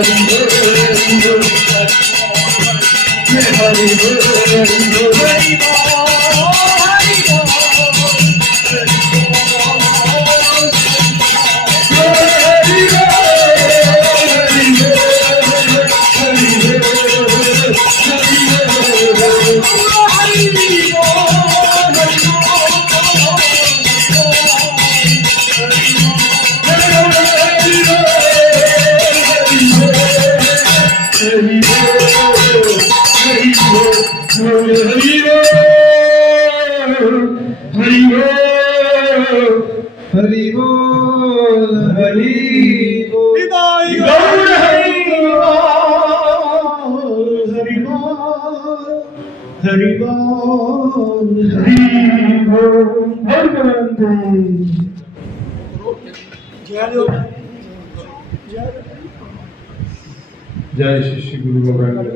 हरि बोल हरि बोल गौर हरि बोल हरि बोल हरि बोल हरि बोल हर बंदे जय श्री गुरु गोविंद